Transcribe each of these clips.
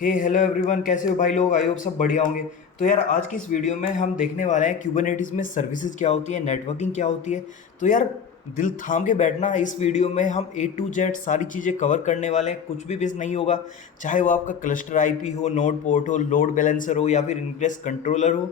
हे hello everyone, कैसे हो भाई लोग? आई होप सब बढ़िया होंगे। तो यार आज की इस वीडियो में हम देखने वाले हैं क्यूबरनेटिस में सर्विसेज क्या होती है, नेटवर्किंग क्या होती है। तो यार दिल थाम के बैठना, इस वीडियो में हम ए टू जेड सारी चीज़ें कवर करने वाले हैं, कुछ भी मिस नहीं होगा। चाहे वो आपका क्लस्टर आईपी हो, नोड पोर्ट हो, लोड बैलेंसर हो या फिर इनग्रेस कंट्रोलर हो,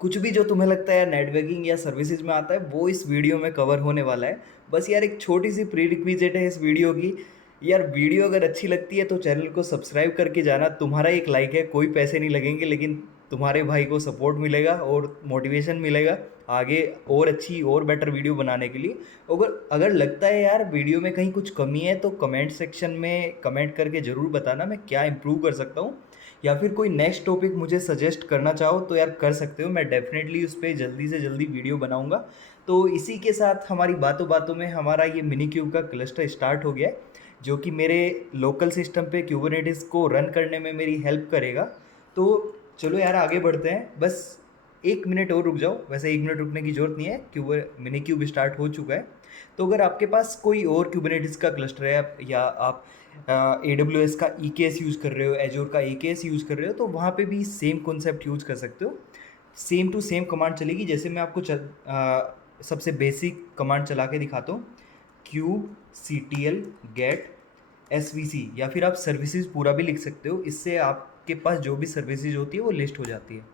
कुछ भी जो तुम्हें लगता है नेटवर्किंग या सर्विसेज में आता है वो इस वीडियो में कवर होने वाला है। बस यार एक छोटी सी प्री रिक्विजिट है इस वीडियो की। यार वीडियो अगर अच्छी लगती है तो चैनल को सब्सक्राइब करके जाना। तुम्हारा एक लाइक है, कोई पैसे नहीं लगेंगे, लेकिन तुम्हारे भाई को सपोर्ट मिलेगा और मोटिवेशन मिलेगा आगे और अच्छी और बेटर वीडियो बनाने के लिए। अगर अगर लगता है यार वीडियो में कहीं कुछ कमी है तो कमेंट सेक्शन में कमेंट करके ज़रूर बताना, मैं क्या इम्प्रूव कर सकता हूँ। या फिर कोई नेक्स्ट टॉपिक मुझे सजेस्ट करना चाहो तो यार कर सकते हो, मैं डेफिनेटली उस पर जल्दी से जल्दी वीडियो बनाऊंगा। तो इसी के साथ हमारी बातों बातों में हमारा ये मिनी क्यूब का क्लस्टर स्टार्ट हो गया है, जो कि मेरे लोकल सिस्टम पे क्यूबरनेटिस को रन करने में मेरी हेल्प करेगा। तो चलो यार आगे बढ़ते हैं। बस 1 मिनट और रुक जाओ, वैसे 1 मिनट रुकने की ज़रूरत नहीं है, क्यूबर मिनी क्यूब स्टार्ट हो चुका है। तो अगर आपके पास कोई और क्यूबरनेटिस का क्लस्टर है या आप ए डब्ल्यू एस का ई के एस यूज़ कर रहे हो, एजोर का ए के एस यूज़ कर रहे हो, तो वहाँ पे भी सेम कॉन्सेप्ट यूज़ कर सकते हो। सेम टू सेम कमांड चलेगी। जैसे मैं आपको सबसे बेसिक कमांड चला के दिखाता हूँ। Cube C T L get S V C, या फिर आप सर्विसेज पूरा भी लिख सकते हो। इससे आपके पास जो भी सर्विसेज होती है वो लिस्ट हो जाती है।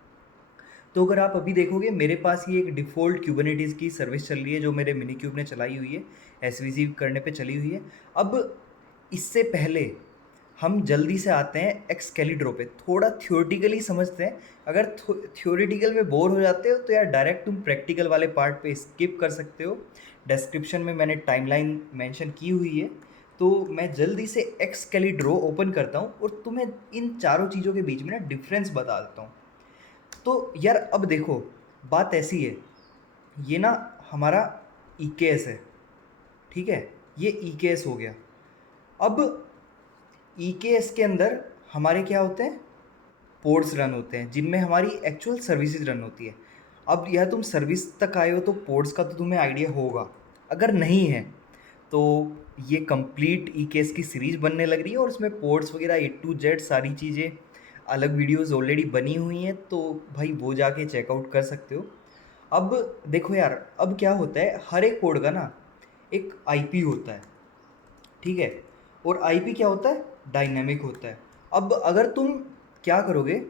तो अगर आप अभी देखोगे मेरे पास ये एक डिफ़ॉल्ट क्यूबरनेटिस की सर्विस चल रही है जो मेरे मिनी क्यूब ने चलाई हुई है, एसवीसी करने पे चली हुई है। अब इससे पहले हम जल्दी से आते हैं एक्सकेलिड्रो पे, थोड़ा थ्योरेटिकली समझते हैं। अगर थ्योरेटिकल में बोर हो जाते हो तो यार डायरेक्ट तुम प्रैक्टिकल वाले पार्ट पे स्किप कर सकते हो। डिस्क्रिप्शन में मैंने टाइमलाइन मेंशन की हुई है। तो मैं जल्दी से एक्सकेलिड्रो ओपन करता हूँ और तुम्हें इन चारों चीज़ों के बीच में ना डिफरेंस बता देता हूँ। तो यार अब देखो, बात ऐसी है, ये ना हमारा ईकेएस है, ठीक है, ये ईकेएस हो गया। अब ईकेएस के अंदर हमारे क्या होते हैं, पोर्ट्स रन होते हैं जिनमें हमारी एक्चुअल सर्विसेज रन होती है। अब यह तुम सर्विस तक आए हो तो पोर्ट्स का तो तुम्हें आइडिया होगा। अगर नहीं है तो ये कंप्लीट ईकेएस की सीरीज बनने लग रही है और उसमें पोर्ट्स वगैरह ए टू जेड सारी चीज़ें, अलग वीडियोस ऑलरेडी बनी हुई हैं, तो भाई वो जाके चेकआउट कर सकते हो। अब देखो यार, अब क्या होता है, हर एक कोड का ना एक आईपी होता है, ठीक है। और आईपी क्या होता है, डायनेमिक होता है। अब अगर तुम क्या करोगे,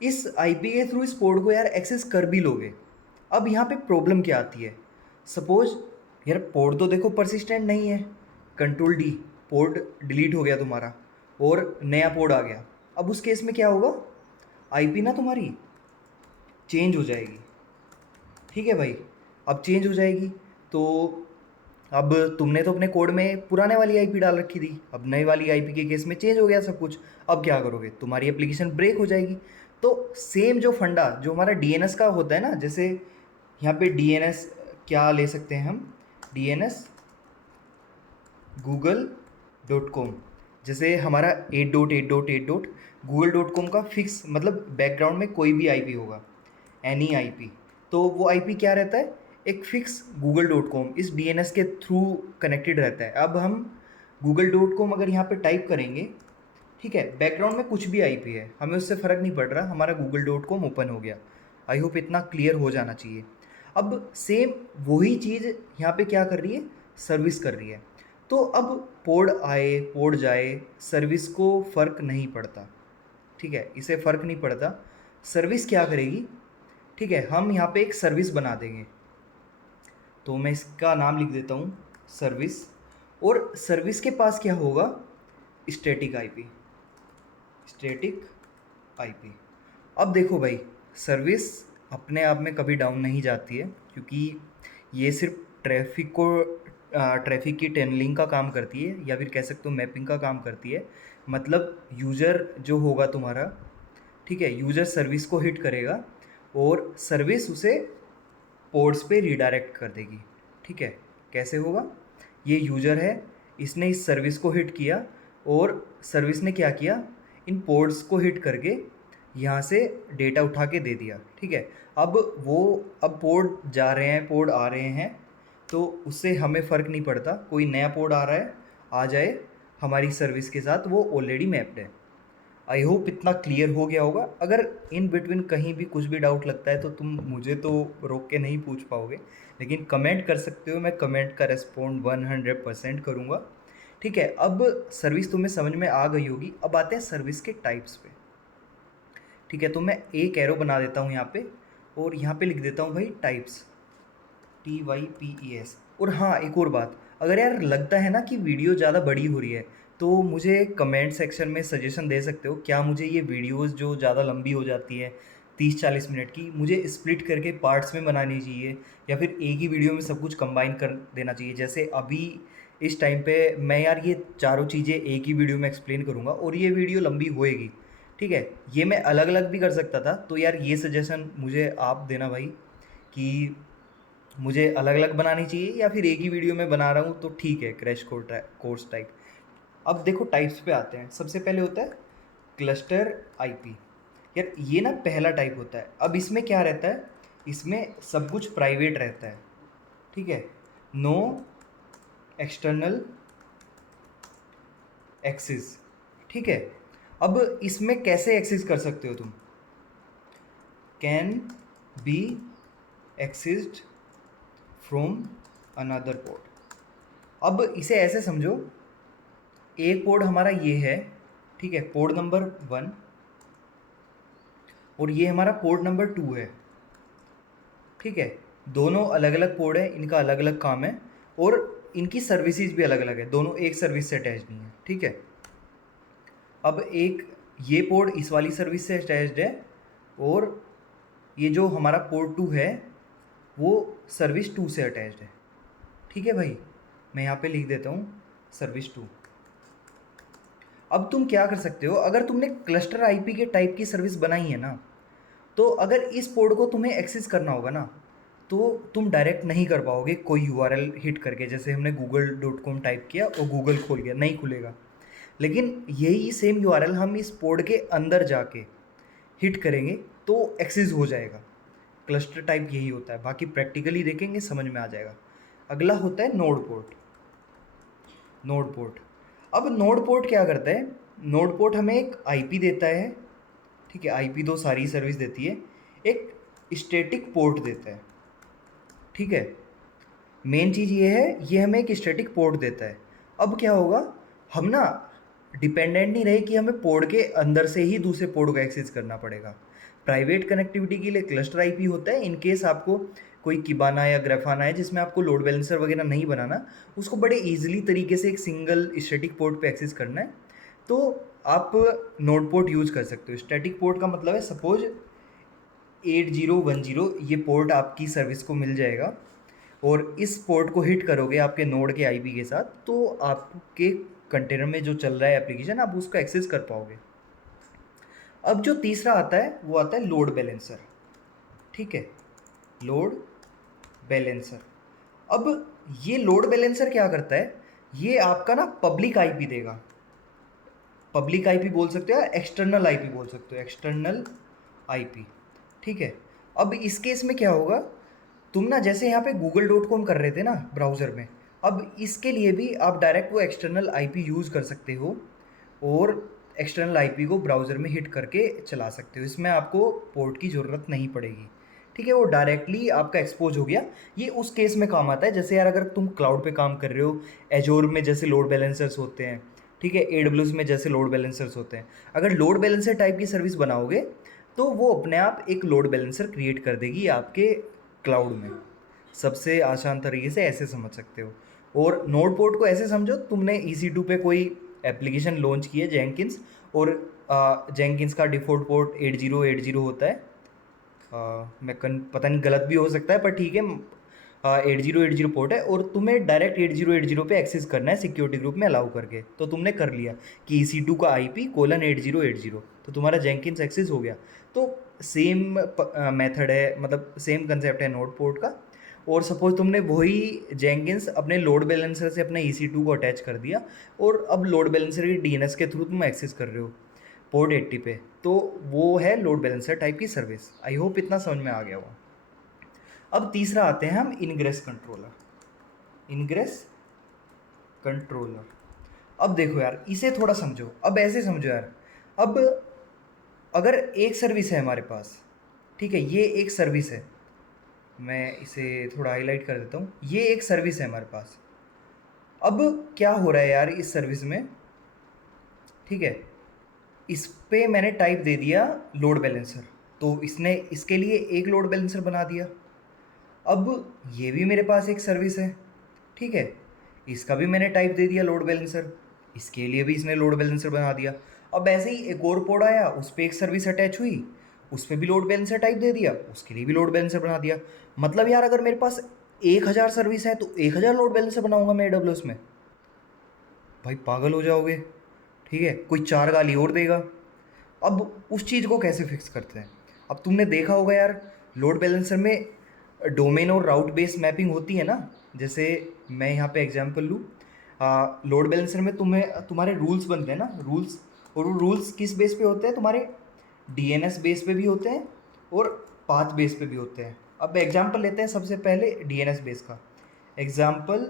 इस आईपी के थ्रू इस पोर्ट को यार एक्सेस कर भी लोगे। अब यहाँ पे प्रॉब्लम क्या आती है, सपोज यार पोर्ट तो देखो परसिस्टेंट नहीं है, कंट्रोल डी, पोर्ट डिलीट हो गया तुम्हारा और नया पोर्ट आ गया। अब उस केस में क्या होगा, आईपी ना तुम्हारी चेंज हो जाएगी, ठीक है भाई। अब चेंज हो जाएगी तो अब तुमने तो अपने कोड में पुराने वाली आईपी डाल रखी थी, अब नई वाली आईपी के केस में चेंज हो गया सब कुछ। अब क्या करोगे, तुम्हारी एप्लीकेशन ब्रेक हो जाएगी। तो सेम जो फंडा जो हमारा डीएनएस का होता है ना, जैसे यहाँ पे डीएनएस क्या ले सकते हैं हम, डीएनएस google.com, जैसे हमारा 8.8.8. google.com का फिक्स मतलब बैकग्राउंड में कोई भी आईपी होगा, एनी आईपी, तो वो आईपी क्या रहता है, एक फिक्स google.com इस डीएनएस के थ्रू कनेक्टेड रहता है। अब हम google.com अगर यहाँ पे टाइप करेंगे, ठीक है, बैकग्राउंड में कुछ भी आईपी है, हमें उससे फ़र्क नहीं पड़ रहा, हमारा google.com ओपन हो गया। आई होप इतना क्लियर हो जाना चाहिए। अब सेम वही चीज़ यहाँ पे क्या कर रही है, सर्विस कर रही है। तो अब पोर्ट आए पोर्ट जाए, सर्विस को फ़र्क नहीं पड़ता, ठीक है, इसे फ़र्क नहीं पड़ता। सर्विस क्या करेगी, ठीक है, हम यहाँ पे एक सर्विस बना देंगे। तो मैं इसका नाम लिख देता हूँ सर्विस, और सर्विस के पास क्या होगा, स्टैटिक आईपी, स्टैटिक आईपी। अब देखो भाई, सर्विस अपने आप में कभी डाउन नहीं जाती है, क्योंकि ये सिर्फ ट्रैफिक की टनलिंग का काम करती है, या फिर कह सकते हो मैपिंग का काम करती है। मतलब यूज़र जो होगा तुम्हारा, ठीक है, यूज़र सर्विस को हिट करेगा और सर्विस उसे पोर्ट्स पे रिडायरेक्ट कर देगी, ठीक है। कैसे होगा, ये यूज़र है, इसने इस सर्विस को हिट किया और सर्विस ने क्या किया, इन पोर्ट्स को हिट करके यहाँ से डेटा उठा के दे दिया, ठीक है। अब वो, अब पोर्ट जा रहे हैं पोर्ट आ रहे हैं, तो उससे हमें फ़र्क नहीं पड़ता, कोई नया पोर्ट आ रहा है आ जाए, हमारी सर्विस के साथ वो ऑलरेडी मैप्ड है। आई होप इतना क्लियर हो गया होगा। अगर इन बिटवीन कहीं भी कुछ भी डाउट लगता है तो तुम मुझे तो रोक के नहीं पूछ पाओगे, लेकिन कमेंट कर सकते हो, मैं कमेंट का रिस्पॉन्ड 100% करूँगा। ठीक है, अब सर्विस तुम्हें समझ में आ गई होगी। अब आते हैं सर्विस के टाइप्स पे। ठीक है, तो मैं एक एरो बना देता हूँ यहाँ पे, और यहाँ पे लिख देता हूँ भाई टाइप्स, TYPES। और हाँ, एक और बात, अगर यार लगता है ना कि वीडियो ज़्यादा बड़ी हो रही है तो मुझे कमेंट सेक्शन में सजेशन दे सकते हो। क्या मुझे ये वीडियोस जो ज़्यादा लंबी हो जाती है 30-40 मिनट की, मुझे स्प्लिट करके पार्ट्स में बनानी चाहिए, या फिर एक ही वीडियो में सब कुछ कंबाइन कर देना चाहिए? जैसे अभी इस टाइम पे मैं यार ये चारों चीज़ें एक ही वीडियो में एक्सप्लेन करूँगा और ये वीडियो लंबी होएगी। ठीक है, ये मैं अलग अलग भी कर सकता था, तो यार ये सजेशन मुझे आप देना भाई कि मुझे अलग अलग बनानी चाहिए या फिर एक ही वीडियो में बना रहा हूँ तो ठीक है, क्रैश कोर्स टाइप। अब देखो टाइप्स पे आते हैं। सबसे पहले होता है क्लस्टर आईपी। यार ये ना पहला टाइप होता है। अब इसमें क्या रहता है, इसमें सब कुछ प्राइवेट रहता है। ठीक है, नो एक्सटर्नल एक्सेस। ठीक है, अब इसमें कैसे एक्सेस कर सकते हो तुम, can be accessed from another port. अब इसे ऐसे समझो, एक पोर्ट हमारा ये है, ठीक है, पोर्ट नंबर 1, और ये हमारा पोर्ट नंबर 2 है। ठीक है, दोनों अलग अलग पोर्ट है, इनका अलग अलग काम है, और इनकी सर्विसेज भी अलग अलग है, दोनों एक सर्विस से अटैच नहीं है। ठीक है, अब एक ये पोर्ट इस वाली सर्विस से अटैच्ड है, और ये जो हमारा पोर्ट 2 है वो सर्विस 2 से अटैच्ड है। ठीक है भाई, मैं यहाँ पे लिख देता हूँ सर्विस 2। अब तुम क्या कर सकते हो, अगर तुमने क्लस्टर आईपी के टाइप की सर्विस बनाई है ना, तो अगर इस पोर्ट को तुम्हें एक्सेस करना होगा ना, तो तुम डायरेक्ट नहीं कर पाओगे कोई यूआरएल हिट करके। जैसे हमने google.com टाइप किया और गूगल खोल गया, नहीं खुलेगा। लेकिन यही सेम यूआरएल हम इस पोर्ट के अंदर जाके हिट करेंगे तो एक्सेस हो जाएगा। क्लस्टर टाइप यही होता है, बाकी प्रैक्टिकली देखेंगे समझ में आ जाएगा। अगला होता है नोड पोर्ट। नोड पोर्ट, अब नोड पोर्ट क्या करता है, नोड पोर्ट हमें एक आईपी देता है। ठीक है, आईपी तो सारी सर्विस देती है, एक स्टैटिक पोर्ट देता है। ठीक है, मेन चीज़ ये है, ये हमें एक स्टैटिक पोर्ट देता है। अब क्या होगा, हम ना डिपेंडेंट नहीं रहे कि हमें पोर्ट के अंदर से ही दूसरे पोर्ट को एक्सेस करना पड़ेगा। प्राइवेट कनेक्टिविटी के लिए क्लस्टर आईपी होता है। इन केस आपको कोई किबाना या ग्राफाना है जिसमें आपको लोड बैलेंसर वगैरह नहीं बनाना, उसको बड़े ईजिली तरीके से एक सिंगल स्टैटिक पोर्ट पे एक्सेस करना है, तो आप नोड पोर्ट यूज़ कर सकते हो। स्टैटिक पोर्ट का मतलब है, सपोज 8010 ये पोर्ट आपकी सर्विस को मिल जाएगा, और इस पोर्ट को हिट करोगे आपके नोड के आईपी के साथ, तो आपके कंटेनर में जो चल रहा है एप्लीकेशन, आप उसको एक्सेस कर पाओगे। अब जो तीसरा आता है वो आता है लोड बैलेंसर। ठीक है, लोड बैलेंसर। अब ये लोड बैलेंसर क्या करता है, ये आपका ना पब्लिक आईपी देगा। पब्लिक आईपी बोल सकते हो या एक्सटर्नल आईपी बोल सकते हो, एक्सटर्नल आईपी। ठीक है, अब इस केस में क्या होगा, तुम ना जैसे यहाँ पे google.com कर रहे थे ना ब्राउज़र में, अब इसके लिए भी आप डायरेक्ट वो एक्सटर्नल आईपी यूज़ कर सकते हो, और एक्सटर्नल आईपी को ब्राउज़र में हिट करके चला सकते हो। इसमें आपको पोर्ट की ज़रूरत नहीं पड़ेगी। ठीक है, वो डायरेक्टली आपका एक्सपोज हो गया। ये उस केस में काम आता है, जैसे यार अगर तुम क्लाउड पे काम कर रहे हो, एजोर में जैसे लोड बैलेंसर्स होते हैं, ठीक है, AWS में जैसे लोड बैलेंसर्स होते हैं, अगर लोड बैलेंसर टाइप की सर्विस बनाओगे तो वो अपने आप एक लोड बैलेंसर क्रिएट कर देगी आपके क्लाउड में। सबसे आसान तरीके से ऐसे समझ सकते हो। और नोड पोर्ट को ऐसे समझो, तुमने EC2 पे कोई एप्लीकेशन लॉन्च की है, जेंकिंस, और जेंकिंस का डिफ़ॉल्ट पोर्ट 8080 होता है। पता नहीं, गलत भी हो सकता है, पर ठीक है, 8080 पोर्ट है, और तुम्हें डायरेक्ट 8080 पे एक्सेस करना है सिक्योरिटी ग्रुप में अलाउ करके। तो तुमने कर लिया कि EC2 का IP:8080, तो तुम्हारा जेंकिंस एक्सेस हो गया। तो सेम मेथड है, मतलब सेम कंसेप्ट है नोड पोर्ट का। और सपोज तुमने वही जेंकिंस अपने लोड बैलेंसर से अपने EC2 को अटैच कर दिया, और अब लोड बैलेंसर की DNS के थ्रू तुम एक्सेस कर रहे हो पोर्ट 80 पे, तो वो है लोड बैलेंसर टाइप की सर्विस। आई होप इतना समझ में आ गया हो। अब तीसरा आते हैं हम इनग्रेस कंट्रोलर। इनग्रेस कंट्रोलर, अब देखो यार, इसे थोड़ा समझो। अब ऐसे समझो यार, अब अगर एक सर्विस है हमारे पास, ठीक है, ये एक सर्विस है, मैं इसे थोड़ा हाईलाइट कर देता हूँ, ये एक सर्विस है हमारे पास। अब क्या हो रहा है यार इस सर्विस में, ठीक है, इस पे मैंने टाइप दे दिया लोड बैलेंसर, तो इसने इसके लिए एक लोड बैलेंसर बना दिया। अब ये भी मेरे पास एक सर्विस है, ठीक है, इसका भी मैंने टाइप दे दिया लोड बैलेंसर, इसके लिए भी इसने लोड बैलेंसर बना दिया। अब ऐसे ही एक और पोर्ट आया, उस पर एक सर्विस अटैच हुई, उस पर भी लोड बैलेंसर टाइप दे दिया, उसके लिए भी लोड बैलेंसर बना दिया। मतलब यार अगर मेरे पास 1000 सर्विस है तो 1000 लोड बैलेंसर बनाऊंगा मैं AWS में? भाई पागल हो जाओगे, ठीक है, कोई चार गाली और देगा। अब उस चीज़ को कैसे फिक्स करते हैं? अब तुमने देखा होगा यार, लोड बैलेंसर में डोमेन और राउट बेस्ड मैपिंग होती है ना। जैसे मैं यहाँ पे एग्जांपल लूँ, लोड बैलेंसर में तुम्हारे रूल्स बनते हैं ना, रूल्स, और वो रूल्स किस बेस पे होते हैं तुम्हारे? DNS बेस पे भी होते हैं और पाथ बेस पे भी होते हैं। अब एग्जांपल लेते हैं सबसे पहले DNS बेस का। एग्जांपल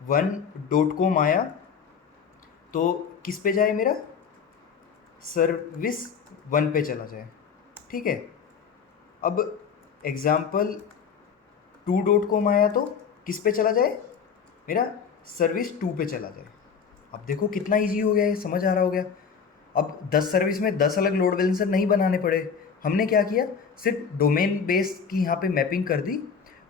1.com आया तो किस पे जाए मेरा? सर्विस 1 पे चला जाए, ठीक है। अब एग्जाम्पल 2.com आया तो किस पे चला जाए? मेरा सर्विस 2 पे चला जाए। अब देखो कितना इजी हो गया, ये समझ आ रहा हो गया। अब 10 सर्विस में 10 अलग लोड बैलेंसर नहीं बनाने पड़े। हमने क्या किया, सिर्फ डोमेन बेस की यहाँ पे मैपिंग कर दी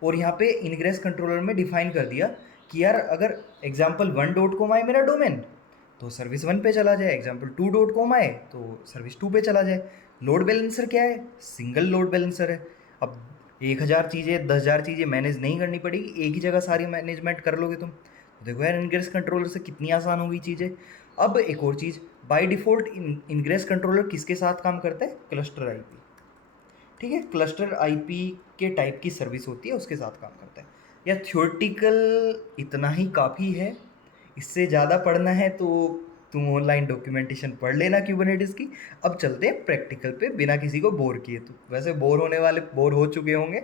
और यहाँ पे इनग्रेस कंट्रोलर में डिफाइन कर दिया कि यार अगर एग्जाम्पल 1.com आए मेरा डोमेन तो सर्विस 1 पे चला जाए, एग्जाम्पल 2.com आए तो सर्विस 2 पे चला जाए। लोड बैलेंसर क्या है? सिंगल लोड बैलेंसर है। अब 1000 चीज़ें 10,000 चीज़ें मैनेज नहीं करनी पड़ेगी, एक ही जगह सारी मैनेजमेंट कर लोगे तुम। तो देखो यार इनग्रेस कंट्रोलर से कितनी आसान हो गई चीज़ें। अब एक और चीज़, बाय डिफ़ॉल्ट इनग्रेस कंट्रोलर किसके साथ काम करता है? क्लस्टर आईपी, ठीक है, क्लस्टर आईपी के टाइप की सर्विस होती है उसके साथ काम करता है। या थ्योरेटिकल इतना ही काफ़ी है, इससे ज़्यादा पढ़ना है तो तुम ऑनलाइन डॉक्यूमेंटेशन पढ़ लेना क्यूबरनेटिस की। अब चलते हैं प्रैक्टिकल पे बिना किसी को बोर किए। तो वैसे बोर होने वाले बोर हो चुके होंगे,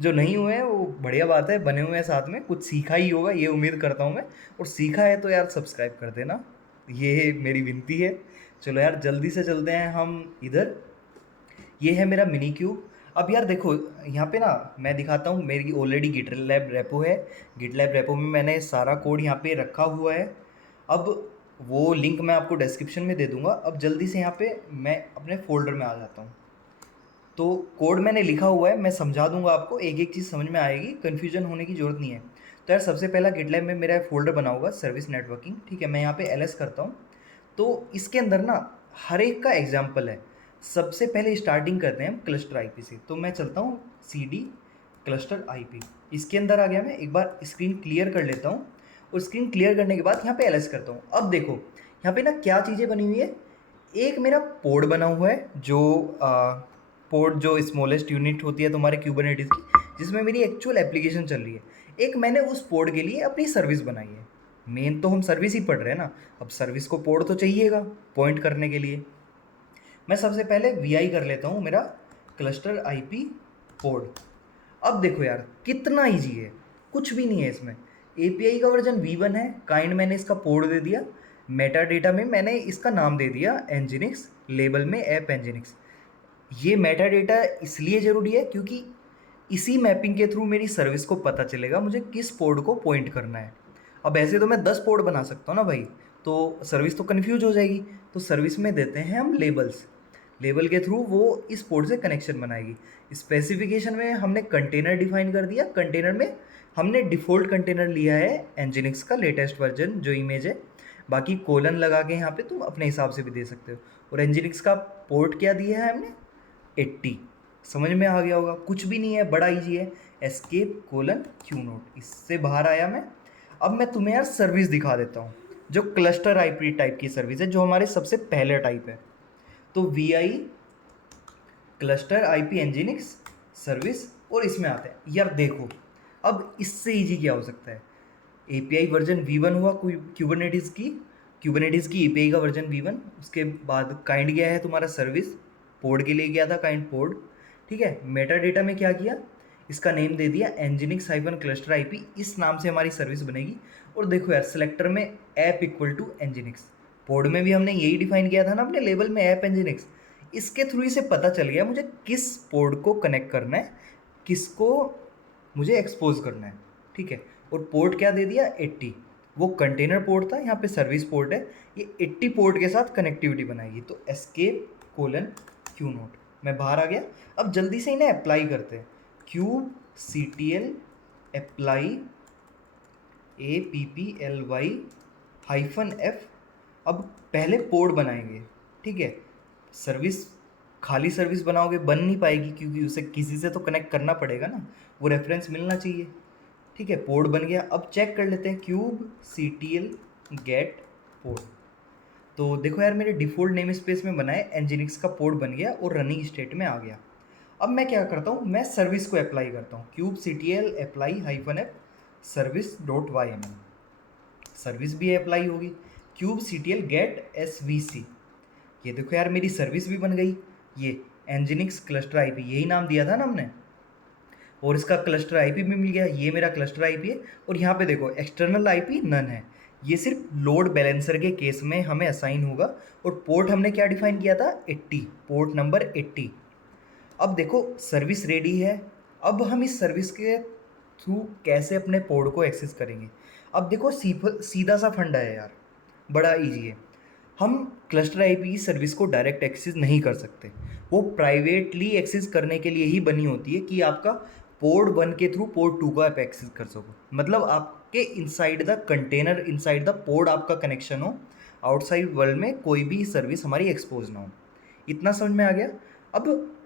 जो नहीं हुए हैं वो बढ़िया बात है, बने हुए हैं साथ में, कुछ सीखा ही होगा ये उम्मीद करता हूँ मैं। और सीखा है तो यार सब्सक्राइब कर देना, ये मेरी विनती है। चलो यार जल्दी से चलते हैं हम इधर। ये है मेरा मिनी क्यूब। अब यार देखो यहाँ पे ना मैं दिखाता हूँ, मेरी ऑलरेडी गिटलैब रेपो है। गिटलैब रेपो में मैंने सारा कोड यहाँ पे रखा हुआ है। अब वो लिंक मैं आपको डिस्क्रिप्शन में दे दूंगा। अब जल्दी से यहाँ पे मैं अपने फोल्डर में आ जाता हूँ। तो कोड मैंने लिखा हुआ है, मैं समझा दूंगा आपको, एक एक चीज़ समझ में आएगी, कन्फ्यूजन होने की ज़रूरत नहीं है। तो यार सबसे पहला गिटलैब में मेरा फोल्डर बना होगा सर्विस नेटवर्किंग, ठीक है, मैं यहाँ पे LS करता हूँ। तो इसके अंदर ना हर एक का एग्जाम्पल है। सबसे पहले स्टार्टिंग करते हैं हम क्लस्टर आईपी से, तो मैं चलता हूँ CD क्लस्टर आईपी। इसके अंदर आ गया, मैं एक बार स्क्रीन क्लियर कर लेता हूँ और स्क्रीन क्लियर करने के बाद यहाँ पे LS करता हूँ। अब देखो यहाँ पे ना क्या चीज़ें बनी हुई है। एक मेरा पोड बना हुआ है, जो पोड जो स्मॉलेस्ट यूनिट होती है तुम्हारे क्यूबरनेटिस की, जिसमें मेरी एक्चुअल एप्लीकेशन चल रही है। एक मैंने उस पोड के लिए अपनी सर्विस बनाई है। मेन तो हम सर्विस ही पढ़ रहे हैं ना, अब सर्विस को पोड तो चाहिएगा पॉइंट करने के लिए। मैं सबसे पहले VI कर लेता हूँ मेरा क्लस्टर आईपी पोड। अब देखो यार कितना इजी है, कुछ भी नहीं है इसमें। API का वर्जन V1 है, काइंड मैंने इसका पोड दे दिया, मेटा डेटा में मैंने इसका नाम दे दिया Nginx, लेबल में ऐप Nginx। ये मेटा डेटा इसलिए ज़रूरी है क्योंकि इसी मैपिंग के थ्रू मेरी सर्विस को पता चलेगा मुझे किस पोर्ट को पॉइंट करना है। अब ऐसे तो मैं 10 पोर्ट बना सकता हूँ ना भाई, तो सर्विस तो कन्फ्यूज हो जाएगी। तो सर्विस में देते हैं हम लेबल्स, लेबल के थ्रू वो इस पोर्ट से कनेक्शन बनाएगी। स्पेसिफिकेशन में हमने कंटेनर डिफाइन कर दिया, कंटेनर में हमने डिफ़ॉल्ट कंटेनर लिया है Nginx का लेटेस्ट वर्जन जो इमेज है। बाकी कोलन लगा के यहाँ पे तुम अपने हिसाब से भी दे सकते हो। और Nginx का पोर्ट क्या दिया है हमने? 80। समझ में आ गया होगा, कुछ भी नहीं है, बड़ा इजी है। एस्केप कोलन क्यू नोट, इससे बाहर आया मैं। अब मैं तुम्हें यार सर्विस दिखा देता हूँ, जो क्लस्टर आईपी टाइप की सर्विस है, जो हमारे सबसे पहले टाइप है। तो VI cluster IP Nginx service, और इसमें आते हैं यार देखो। अब इससे इजी क्या हो सकता है? API वर्जन V1 हुआ क्यूबरनेटिस की API का वर्जन V1। उसके बाद काइंड गया है तुम्हारा सर्विस, पोड के लिए गया था काइंड पोड, ठीक है। मेटा डेटा में क्या किया, इसका नेम दे दिया Nginx क्लस्टर आईपी, इस नाम से हमारी सर्विस बनेगी। और देखो यार सिलेक्टर में app equal to Nginx, port में भी हमने यही डिफाइन किया था ना अपने लेबल में, ऐप एनजिनिक्स। इसके थ्रू ही से पता चल गया मुझे किस पोर्ट को कनेक्ट करना है, किसको मुझे एक्सपोज करना है, ठीक है। और पोर्ट क्या दे दिया, 80। वो कंटेनर पोर्ट था, यहाँ पे सर्विस पोर्ट है, ये 80 पोर्ट के साथ कनेक्टिविटी बनाएगी। तो एस्केप कोलन क्यू नोट, मैं बाहर आ गया। अब जल्दी से इन्हें अप्लाई करते हैं। Kube C T L apply APPLY -F। अब पहले पोर्ट बनाएंगे, ठीक है। सर्विस, खाली सर्विस बनाओगे बन नहीं पाएगी, क्योंकि उसे किसी से तो कनेक्ट करना पड़ेगा ना, वो रेफरेंस मिलना चाहिए, ठीक है। पोर्ट बन गया। अब चेक कर लेते हैं, क्यूब CTL गेट पोर्ट। तो देखो यार, मेरे डिफ़ॉल्ट नेम स्पेस में बना है, एनजिनिक्स का पोर्ट बन गया और रनिंग स्टेट में आ गया। अब मैं क्या करता हूँ, मैं सर्विस को अप्लाई करता हूँ, cube CTL apply -F service.yml। Service भी अप्लाई होगी, क्यूब CTL गेट SVC। ये देखो यार, मेरी सर्विस भी बन गई। ये एनजिनिक्स क्लस्टर आईपी, यही नाम दिया था ना हमने, और इसका क्लस्टर आईपी भी मिल गया। ये मेरा क्लस्टर आईपी है। और यहाँ पे देखो एक्सटर्नल आईपी नन है, ये सिर्फ लोड बैलेंसर के केस में हमें असाइन होगा। और पोर्ट हमने क्या डिफाइन किया था, 80, पोर्ट नंबर 80। अब देखो सर्विस रेडी है। अब हम इस सर्विस के थ्रू कैसे अपने पोर्ट को एक्सेस करेंगे। अब देखो सीधा सा फंडा है यार, बड़ा इजी है। हम क्लस्टर आईपी सर्विस को डायरेक्ट एक्सेस नहीं कर सकते, वो प्राइवेटली एक्सेस करने के लिए ही बनी होती है कि आपका पोर्ट 1 के थ्रू पोर्ट 2 का आप एक्सेस कर सको। मतलब आपके inside the container, inside the port आपका कनेक्शन हो, आउटसाइड वर्ल्ड में कोई भी सर्विस हमारी एक्सपोज ना हो। इतना समझ में आ गया। अब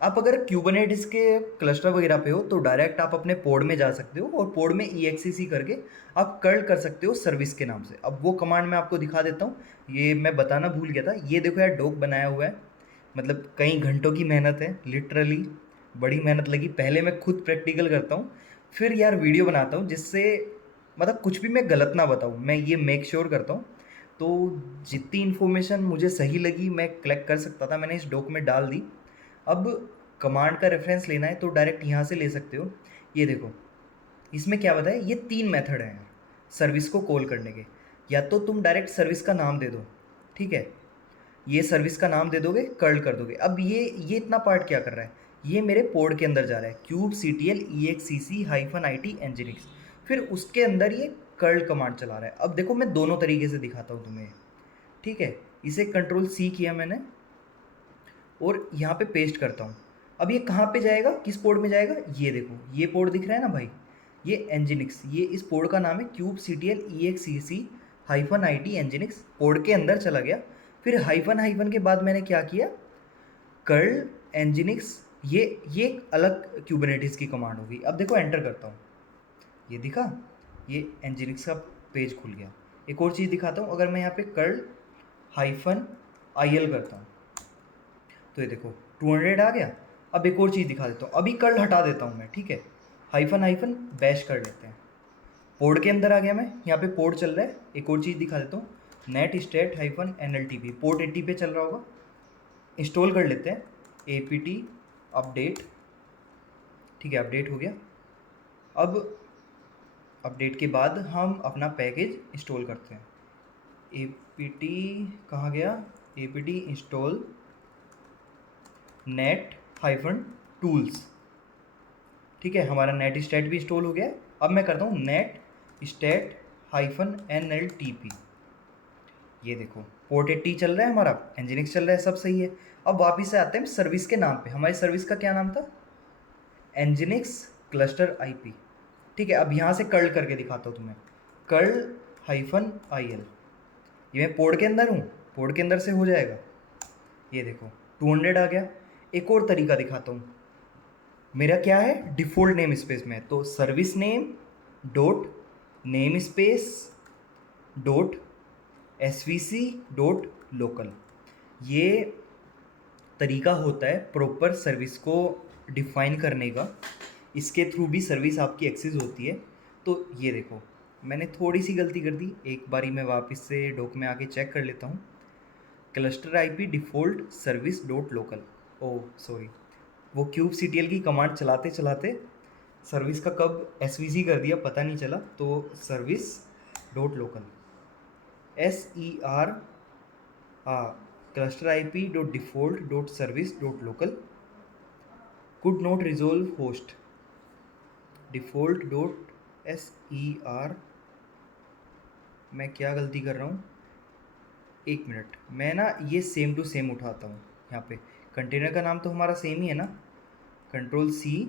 आप अगर क्यूबरनेटिस के क्लस्टर वगैरह पे हो तो डायरेक्ट आप अपने पोड में जा सकते हो और पोड में EXEC करके आप कर्ल कर सकते हो सर्विस के नाम से। अब वो कमांड मैं आपको दिखा देता हूँ, ये मैं बताना भूल गया था। ये देखो यार, डॉक बनाया हुआ है, मतलब कई घंटों की मेहनत है, लिटरली बड़ी मेहनत लगी। पहले मैं खुद प्रैक्टिकल करता हूँ, फिर यार वीडियो बनाता हूँ, जिससे मतलब कुछ भी मैं गलत ना बताऊँ, मैं ये मेक श्योर करता हूँ। तो जितनी इन्फॉर्मेशन मुझे सही लगी मैं कलेक्ट कर सकता था, मैंने इस डॉक में डाल दी। अब कमांड का रेफरेंस लेना है तो डायरेक्ट यहाँ से ले सकते हो। ये देखो, इसमें क्या बताया, ये 3 मेथड हैं यार सर्विस को कॉल करने के। या तो तुम डायरेक्ट सर्विस का नाम दे दो, ठीक है, ये सर्विस का नाम दे दोगे, कर्ल कर दोगे। अब ये इतना पार्ट क्या कर रहा है, ये मेरे पोर्ट के अंदर जा रहा है, cube CTL EXEC -IT nginx। फिर उसके अंदर ये कर्ल कमांड चला रहा है। अब देखो मैं दोनों तरीके से दिखाता हूँ तुम्हें, ठीक है। इसे Ctrl+C किया मैंने और यहाँ पे पेस्ट करता हूँ। अब ये कहाँ पे जाएगा, किस पोर्ट में जाएगा, ये देखो ये पोर्ट दिख रहा है ना भाई, ये एनजिनिक्स, ये इस पोर्ट का नाम है cube CTL EXEC -IT nginx। Port के अंदर चला गया। फिर हाइफन हाइफन के बाद मैंने क्या किया, कर्ल एनजिनिक्स। ये एक अलग क्यूबरनेटिस की कमांड होगी। अब देखो एंटर करता हूँ, ये दिखा, ये एनजिनिक्स का पेज खुल गया। एक और चीज़ दिखाता हूँ, अगर मैं यहाँ पे कर्ल -IL करता हूँ तो ये देखो 200 आ गया। अब एक और चीज़ दिखा देता हूँ, अभी कर्ल हटा देता हूँ मैं, ठीक है, हाइफन हाइफन बैश कर लेते हैं। पोर्ट के अंदर आ गया मैं, यहाँ पे पोर्ट चल रहा है। एक और चीज़ दिखा देता हूँ, नेट स्टेट -NLTP, पोर्ट 80 पे चल रहा होगा। इंस्टॉल कर लेते हैं, APT अपडेट, ठीक है, अपडेट हो गया। अब अपडेट के बाद हम अपना पैकेज इंस्टॉल करते हैं। APT कहाँ गया, APT इंस्टॉल नेट -टूल्स, ठीक है, हमारा नेट स्टेट भी इंस्टॉल हो गया। अब मैं करता हूँ नेट स्टेट -NLTP। ये देखो पोर्ट 80 चल रहा है हमारा, एनजिनिक्स चल रहा है, सब सही है। अब वापिस से आते हैं सर्विस के नाम पे। हमारी सर्विस का क्या नाम था, एनजिनिक्स क्लस्टर IP, ठीक है। अब यहाँ से कर्ल करके दिखाता हूँ तुम्हें, कर्ल -IL। ये मैं पोर्ट के अंदर हूँ, पोर्ट के अंदर से हो जाएगा। ये देखो 200 आ गया। एक और तरीका दिखाता हूँ, मेरा क्या है, डिफ़ॉल्ट नेम स्पेस में है, तो service name dot name space dot SVC dot local. ये तरीका होता है प्रॉपर सर्विस को डिफाइन करने का, इसके थ्रू भी सर्विस आपकी एक्सेस होती है। तो ये देखो मैंने थोड़ी सी गलती कर दी, एक बारी मैं वापस से डॉक में आके चेक कर लेता हूँ। Cluster IP default service dot local, oh sorry, वो क्यूब CTL की कमांड चलाते चलाते सर्विस का कब SVC कर दिया पता नहीं चला। तो service dot local, SER cluster IP dot default dot service dot local could not resolve host default dot SER। मैं क्या गलती कर रहा हूँ, एक मिनट, मैं ना ये सेम टू सेम उठाता हूँ। यहाँ पे कंटेनर का नाम तो हमारा सेम ही है ना, Ctrl+C,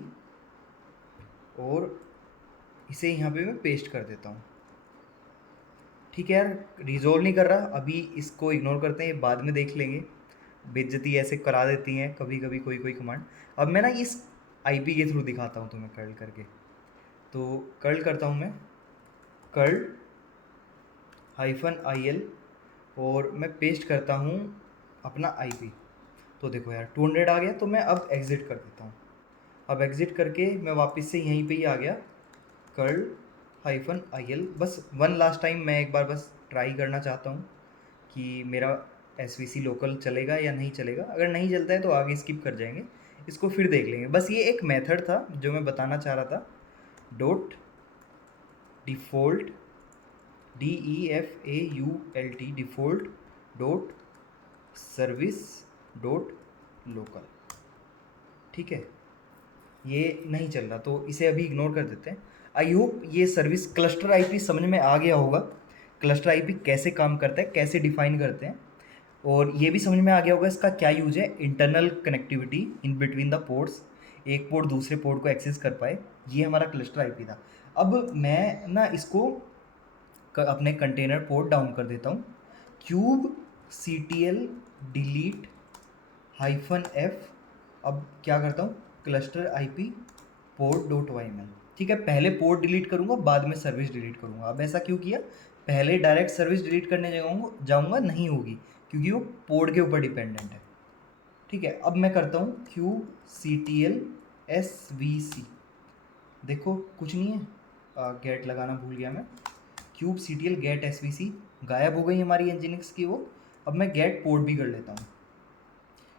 और इसे यहाँ पे मैं पेस्ट कर देता हूँ। ठीक है यार, रिजोल्व नहीं कर रहा, अभी इसको इग्नोर करते हैं, ये बाद में देख लेंगे। बेइज्जती ऐसे करा देती हैं कभी कभी कोई कोई कमांड। अब मैं ना इस IP के थ्रू दिखाता हूँ तुम्हें कर्ल करके। तो कर्ल करता हूँ मैं, कर्ल -IL, और मैं पेस्ट करता हूँ अपना IP। तो देखो यार 200 आ गया, तो मैं अब एग्ज़िट कर देता हूँ। अब एग्ज़िट करके मैं वापस से यहीं पे ही आ गया, कर्ल -IL। बस वन लास्ट टाइम मैं एक बार बस ट्राई करना चाहता हूँ कि मेरा SVC लोकल चलेगा या नहीं चलेगा। अगर नहीं चलता है तो आगे स्किप कर जाएंगे, इसको फिर देख लेंगे। बस ये एक मेथड था जो मैं बताना चाह रहा था, dot default DEFAULT default dot service dot local. ठीक है, ये नहीं चल रहा तो इसे अभी इग्नोर कर देते हैं। आई होप ये सर्विस क्लस्टर IP समझ में आ गया होगा, क्लस्टर IP कैसे काम करता है, कैसे डिफाइन करते हैं, और ये भी समझ में आ गया होगा इसका क्या यूज है, internal connectivity in between the ports, एक पोर्ट दूसरे पोर्ट को एक्सेस कर पाए। ये हमारा क्लस्टर IP था। अब मैं ना इसको अपने कंटेनर पोर्ट डाउन कर देता हूँ, kubectl डिलीट -f। अब क्या करता हूँ, cluster IP port dot YML। ठीक है, पहले पोर्ट डिलीट करूँगा, बाद में सर्विस डिलीट करूँगा। अब ऐसा क्यों किया, पहले डायरेक्ट सर्विस डिलीट करने जाऊँगा नहीं होगी, क्योंकि वो पोर्ट के ऊपर डिपेंडेंट है। ठीक है, अब मैं करता हूँ kubectl SVC। देखो कुछ नहीं है, गेट लगाना भूल गया मैं। kubectl गेट SVC गायब हो गई हमारी nginx की वो। अब मैं गेट पोर्ट भी कर लेता हूँ।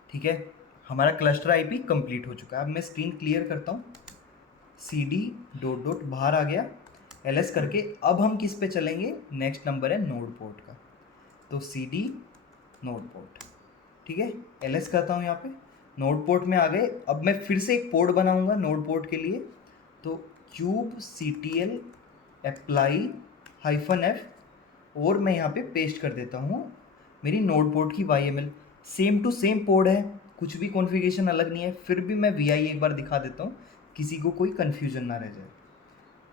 ठीक है, हमारा क्लस्टर IP कंप्लीट हो चुका है। अब मैं स्क्रीन क्लियर करता हूँ, CD डॉट डॉट बाहर आ गया, LS करके। अब हम किस पे चलेंगे, नेक्स्ट नंबर है नोड पोर्ट का, तो CD नोड पोर्ट। ठीक है, LS करता हूँ यहाँ पे, नोड पोर्ट में आ गए। अब मैं फिर से एक पोर्ट बनाऊंगा नोड पोर्ट के लिए, तो kubectl अप्लाई -f, और मैं यहाँ पे पेस्ट कर देता हूँ मेरी नोड पोर्ट की YML। Same to same port है, कुछ भी कॉन्फ़िगरेशन अलग नहीं है। फिर भी मैं VI एक बार दिखा देता हूँ, किसी को कोई कन्फ्यूजन ना रह जाए।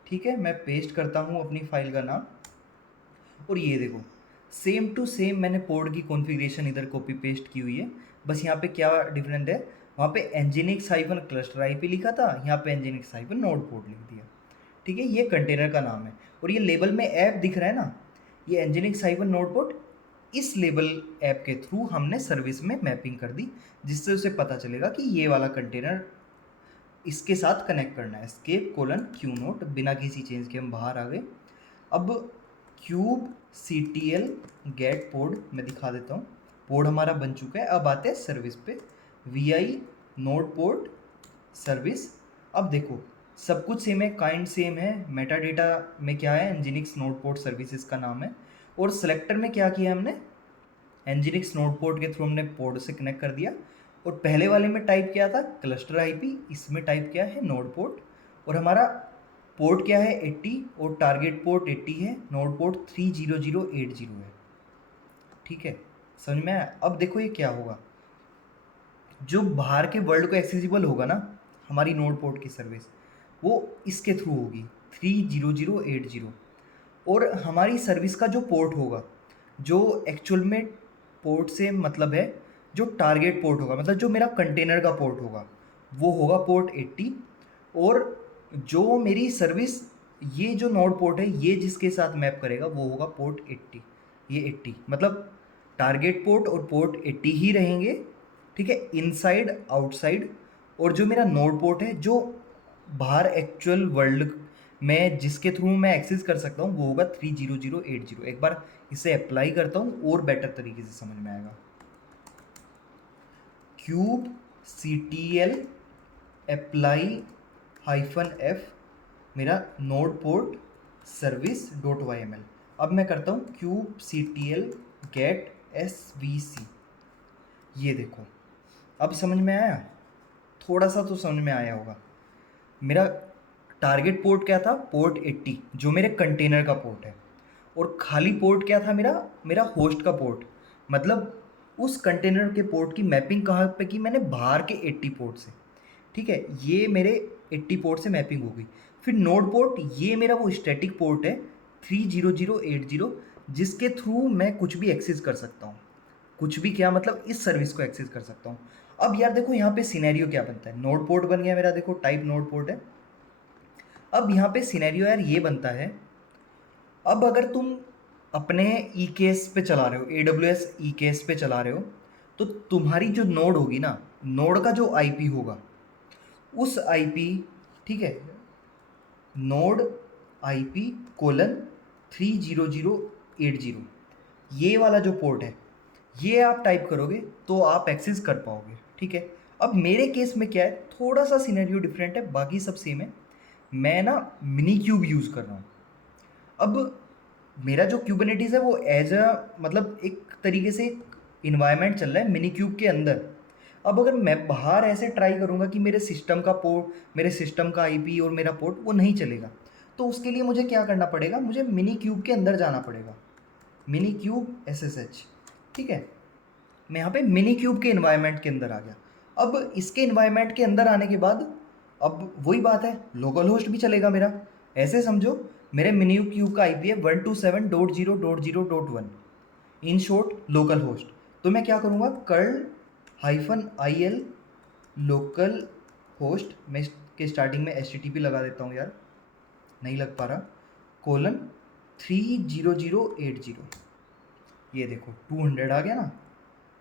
ठीक है, मैं पेस्ट करता हूँ अपनी फाइल का नाम, और ये देखो सेम टू सेम मैंने पोर्ट की कॉन्फ़िगरेशन इधर कॉपी पेस्ट की हुई है। बस यहाँ पे क्या डिफरेंट है, वहाँ पे nginx -cluster IP लिखा था, यहाँ पे nginx -node port लिख दिया। ठीक है, ये कंटेनर का नाम है, और ये लेबल में ऐप दिख रहा है ना, ये nginx -node port, इस लेबल ऐप के थ्रू हमने सर्विस में मैपिंग कर दी, जिससे उसे पता चलेगा कि ये वाला कंटेनर इसके साथ कनेक्ट करना है। escape:/q नोट, बिना किसी चेंज के हम बाहर आ गए। अब kubectl गेट पोर्ट मैं दिखा देता हूँ, पोर्ट हमारा बन चुका है। अब आते हैं सर्विस पे, VI नोड पोर्ट सर्विस। अब देखो सब कुछ सेम है, काइंड सेम है, मेटा डेटा में क्या है, nginx नोड पोर्ट सर्विसेज का नाम है, और सेलेक्टर में क्या किया हमने, nginx नोड पोर्ट के थ्रू हमने पोर्ट से कनेक्ट कर दिया। और पहले वाले में टाइप किया था क्लस्टर IP, इसमें टाइप किया है नोड पोर्ट, और हमारा पोर्ट क्या है 80, और टारगेट पोर्ट 80 है, नोड पोर्ट 30080 है। ठीक है, समझ में आया। अब देखो ये क्या होगा, जो बाहर के वर्ल्ड को एक्सेसिबल होगा ना हमारी नोड पोर्ट की सर्विस, वो इसके थ्रू होगी 30080। और हमारी सर्विस का जो पोर्ट होगा, जो एक्चुअल में पोर्ट से मतलब है, जो टारगेट पोर्ट होगा, मतलब जो मेरा कंटेनर का पोर्ट होगा, वो होगा पोर्ट 80। और जो मेरी सर्विस, ये जो नोड पोर्ट है, ये जिसके साथ मैप करेगा वो होगा पोर्ट 80। ये 80 मतलब टारगेट पोर्ट और पोर्ट 80 ही रहेंगे। ठीक है, इनसाइड आउटसाइड। और जो मेरा नोड पोर्ट है, जो बाहर एक्चुअल वर्ल्ड में जिसके थ्रू मैं एक्सेस कर सकता हूँ, वो होगा 30080। एक बार इसे अप्लाई करता हूँ और बेटर तरीके से समझ में आएगा। kubectl अप्लाई -f मेरा node port service dot YML। अब मैं करता हूँ kubectl गेट SVC, ये देखो अब समझ में आया, थोड़ा सा तो समझ में आया होगा। मेरा टारगेट पोर्ट क्या था, पोर्ट 80 जो मेरे कंटेनर का पोर्ट है, और खाली पोर्ट क्या था मेरा, मेरा होस्ट का पोर्ट। मतलब उस कंटेनर के पोर्ट की मैपिंग कहाँ पे की मैंने, बाहर के 80 पोर्ट से। ठीक है, ये मेरे 80 पोर्ट से मैपिंग हो गई। फिर नोड पोर्ट, ये मेरा वो स्टैटिक पोर्ट है 30080, जिसके थ्रू मैं कुछ भी एक्सेस कर सकता हूँ। कुछ भी क्या मतलब, इस सर्विस को एक्सेस कर सकता हूँ। अब यार देखो यहाँ पे सिनेरियो क्या बनता है, नोड पोर्ट बन गया मेरा, देखो टाइप नोड पोर्ट है। अब यहाँ पे सिनेरियो यार ये बनता है, अब अगर तुम अपने ई केस पे चला रहे हो, AWS ई केस पे चला रहे हो, तो तुम्हारी जो नोड होगी ना, नोड का जो आईपी होगा, उस आईपी, ठीक है, नोड आईपी कोलन 30080, ये वाला जो पोर्ट है, ये आप टाइप करोगे तो आप एक्सेस कर पाओगे। ठीक है, अब मेरे केस में क्या है, थोड़ा सा सिनेरियो डिफरेंट है, बाकी सब सेम है। मैं ना मिनी क्यूब यूज़ कर रहा हूँ। अब मेरा जो क्यूबरनेटिस है वो एज अ मतलब एक तरीके से इन्वायरमेंट चल रहा है मिनी क्यूब के अंदर। अब अगर मैं बाहर ऐसे ट्राई करूँगा कि मेरे सिस्टम का पोर्ट, मेरे सिस्टम का आईपी और मेरा पोर्ट वो नहीं चलेगा, तो उसके लिए मुझे क्या करना पड़ेगा, मुझे मिनी क्यूब के अंदर जाना पड़ेगा, मिनी क्यूब SSH। ठीक है, मैं यहाँ पे मिनी क्यूब के इन्वायरमेंट के अंदर आ गया। अब इसके इन्वायरमेंट के अंदर आने के बाद अब वही बात है, लोकल होस्ट भी चलेगा मेरा। ऐसे समझो, मेरे मिनी क्यूब का आईपी है 127.0.0.1, इन शॉर्ट लोकल होस्ट। तो मैं क्या करूँगा, curl-il लोकल होस्ट, मैं इसके स्टार्टिंग में HTTP लगा देता हूँ यार, नहीं लग पा रहा, कोलन 30080, ये देखो 200 आ गया ना।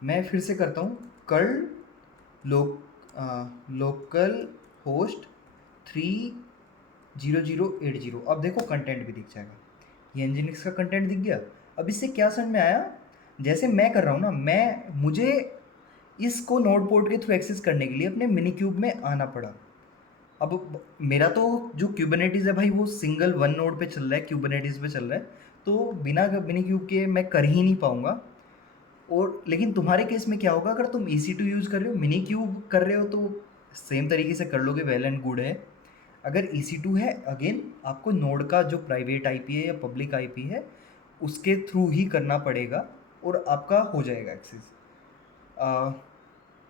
मैं फिर से करता हूँ, कर्ल लोकल होस्ट 30080, अब देखो कंटेंट भी दिख जाएगा, ये nginx का कंटेंट दिख गया। अब इससे क्या समझ में आया, जैसे मैं कर रहा हूँ ना, मुझे इसको नोड पोर्ट के थ्रू एक्सेस करने के लिए अपने मिनी क्यूब में आना पड़ा। अब मेरा तो जो क्यूबरनेटिस है भाई, वो सिंगल वन नोड पे चल रहा है, क्यूबरनेटिस पे चल रहा है, तो बिना मिनी क्यूब के मैं कर ही नहीं पाऊँगा। और लेकिन तुम्हारे केस में क्या होगा, अगर तुम EC2 यूज़ कर रहे हो, मिनी क्यूब कर रहे हो, तो सेम तरीके से कर लोगे, वेल एंड गुड है। अगर EC2 है, अगेन आपको नोड का जो प्राइवेट आईपी है या पब्लिक आईपी है, उसके थ्रू ही करना पड़ेगा और आपका हो जाएगा एक्सेस।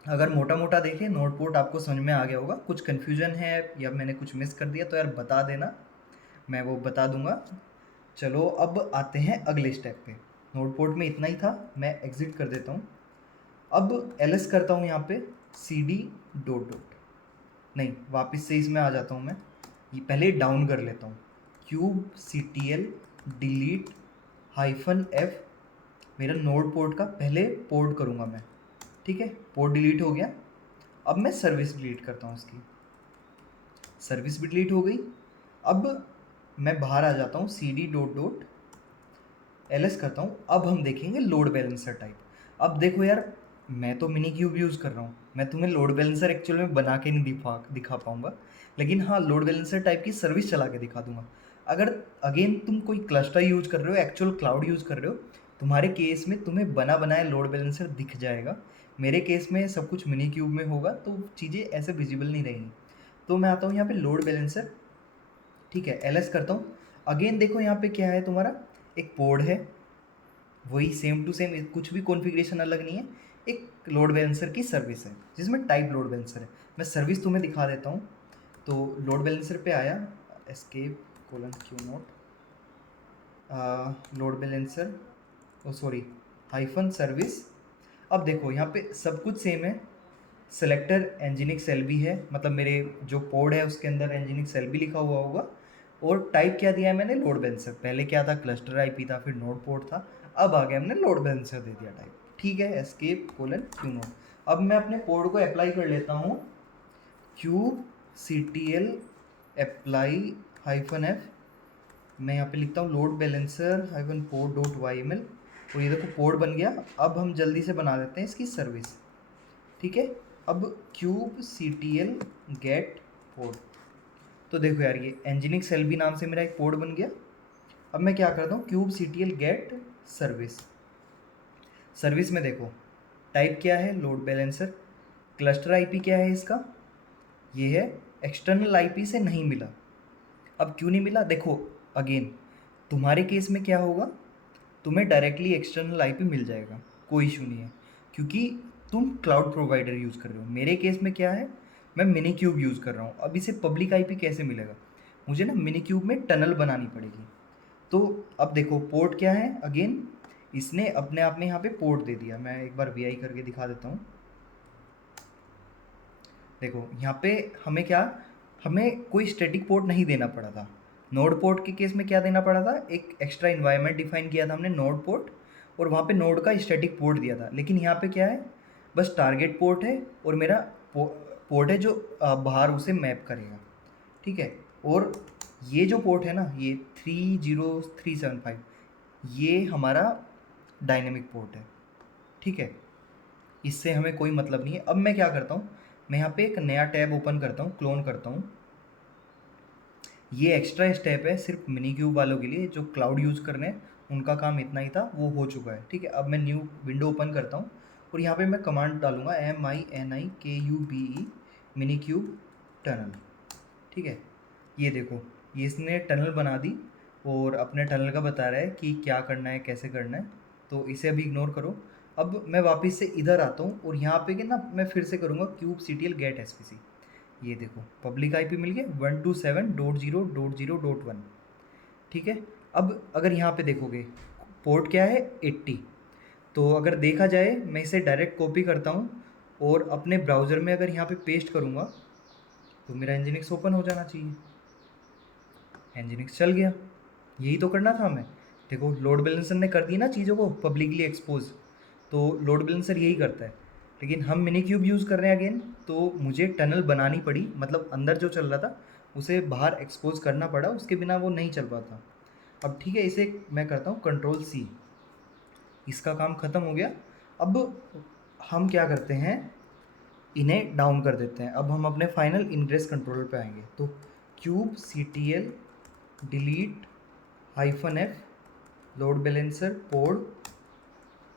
अगर मोटा मोटा देखें, नोड पोर्ट आपको समझ में आ गया होगा। कुछ कन्फ्यूजन है या मैंने कुछ मिस कर दिया तो यार बता देना, मैं वो बता दूंगा। चलो अब आते हैं अगले स्टेप पे। नोड पोर्ट में इतना ही था, मैं एग्जिट कर देता हूँ। अब ls करता हूँ यहाँ पे cd डॉट डॉट, नहीं वापस से इसमें आ जाता हूँ मैं, ये पहले डाउन कर लेता हूँ, kubectl डिलीट -f, मेरा नोड पोर्ट का पहले पोर्ट करूँगा मैं। ठीक है, पोर्ट डिलीट हो गया। अब मैं सर्विस डिलीट करता हूँ, उसकी सर्विस भी डिलीट हो गई। अब मैं बाहर आ जाता हूँ, cd डॉट डॉट ls करता हूँ। अब हम देखेंगे लोड बैलेंसर टाइप। अब देखो यार, मैं तो मिनी क्यूब यूज़ कर रहा हूँ, मैं तुम्हें लोड बैलेंसर एक्चुअल में बना के नहीं दिखा पाऊँगा, लेकिन हाँ लोड बैलेंसर टाइप की सर्विस चला के दिखा दूंगा। अगर अगेन तुम कोई क्लस्टर यूज़ कर रहे हो, एक्चुअल क्लाउड यूज़ कर रहे हो, तुम्हारे केस में तुम्हें बना बनाया लोड बैलेंसर दिख जाएगा। मेरे केस में सब कुछ मिनी क्यूब में होगा, तो चीज़ें ऐसे विजिबल नहीं रहेंगी। तो मैं आता हूँ यहाँ पे लोड बैलेंसर, ठीक है, ls करता हूँ। अगेन देखो यहाँ पे क्या है, तुम्हारा एक पोर्ट है, वही सेम टू सेम, कुछ भी कॉन्फ़िगरेशन अलग नहीं है। एक लोड बैलेंसर की सर्विस है जिसमें टाइप लोड बैलेंसर है। मैं सर्विस तुम्हें दिखा देता हूँ। तो लोड बैलेंसर पे आया, escape colon Q not, load balancer, oh sorry hyphen service. अब देखो यहाँ पे सब कुछ सेम है, सेलेक्टर nginx LB है, मतलब मेरे जो पोर्ट है उसके अंदर nginx LB लिखा हुआ होगा। और टाइप क्या दिया है मैंने, लोड बैलेंसर। पहले क्या था, क्लस्टर आईपी था, फिर नोड पोर्ट था, अब आ गया हमने लोड बैलेंसर दे दिया टाइप। ठीक है, एस्केप कोलन क्यू नोट। अब मैं अपने पोर्ट को अप्लाई कर लेता हूँ, kubectl अप्लाई -f, मैं यहाँ पे लिखता हूँ load balancer -port dot yml, और ये देखो पोर्ट बन गया। अब हम जल्दी से बना देते हैं इसकी सर्विस। ठीक है, अब kubectl गेट पोर्ट, तो देखो यार ये nginx LB नाम से मेरा एक पोर्ट बन गया। अब मैं क्या करता हूँ, kubectl गेट सर्विस, सर्विस में देखो टाइप क्या है, लोड बैलेंसर। क्लस्टर आईपी क्या है इसका, ये है एक्सटर्नल आईपी से नहीं मिला। अब क्यों नहीं मिला, देखो अगेन तुम्हारे केस में क्या होगा, तुम्हें डायरेक्टली एक्सटर्नल आईपी मिल जाएगा, कोई इशू नहीं है, क्योंकि तुम क्लाउड प्रोवाइडर यूज़ कर रहे हो। मेरे केस में क्या है, मैं मिनी क्यूब यूज़ कर रहा हूँ। अब इसे पब्लिक आईपी कैसे मिलेगा, मुझे ना मिनी क्यूब में टनल बनानी पड़ेगी। तो अब देखो पोर्ट क्या है, अगेन इसने अपने आप में यहाँ पे पोर्ट दे दिया। मैं एक बार वी करके दिखा देता हूँ। देखो यहाँ पे हमें क्या, हमें कोई स्टैटिक पोर्ट नहीं देना पड़ा था। नोड पोर्ट के केस में क्या देना पड़ा था, एक एक्स्ट्रा इन्वायरमेंट डिफाइन किया था हमने नोड पोर्ट, और वहाँ पे नोड का स्टैटिक पोर्ट दिया था। लेकिन यहाँ पे क्या है, बस टारगेट पोर्ट है और मेरा पोर्ट है जो बाहर उसे मैप करेगा, ठीक है। और ये जो पोर्ट है ना, ये 30375, ये हमारा डायनेमिक पोर्ट है, ठीक है। इससे हमें कोई मतलब नहीं है। अब मैं क्या करता हूँ, मैं यहाँ पे एक नया टैब ओपन करता हूँ, क्लोन करता हूँ। ये एक्स्ट्रा स्टेप है सिर्फ मिनी क्यूब वालों के लिए, जो क्लाउड यूज़ करने हैं उनका काम इतना ही था, वो हो चुका है, ठीक है। अब मैं न्यू विंडो ओपन करता हूँ और यहाँ पे मैं कमांड डालूंगा MINIKUBE मिनी क्यूब टनल, ठीक है। ये देखो ये इसने टनल बना दी और अपने टनल का बता रहा है कि क्या करना है कैसे करना है, तो इसे अभी इग्नोर करो। अब मैं वापस से इधर आता हूँ और यहाँ पे कि ना मैं फिर से करूँगा kubectl get SPC। ये देखो पब्लिक आईपी मिल गया 127.0.0.1, ठीक है। अब अगर यहाँ पे देखोगे पोर्ट क्या है 80, तो अगर देखा जाए मैं इसे डायरेक्ट कॉपी करता हूँ और अपने ब्राउज़र में अगर यहाँ पे पेस्ट करूँगा तो मेरा Nginx ओपन हो जाना चाहिए। Nginx चल गया, यही तो करना था हमें। देखो लोड बैलेंसर ने कर दी ना चीज़ों को पब्लिकली एक्सपोज, तो लोड बैलेंसर यही करता है। लेकिन हम मिनी क्यूब यूज़ कर रहे हैं अगेन, तो मुझे टनल बनानी पड़ी, मतलब अंदर जो चल रहा था उसे बाहर एक्सपोज करना पड़ा, उसके बिना वो नहीं चल पाता। अब ठीक है, इसे मैं करता हूँ Ctrl+C, इसका काम ख़त्म हो गया। अब हम क्या करते हैं, इन्हें डाउन कर देते हैं। अब हम अपने फाइनल इनग्रेस कंट्रोलर पे आएंगे, तो kubectl delete -f load balancer pod,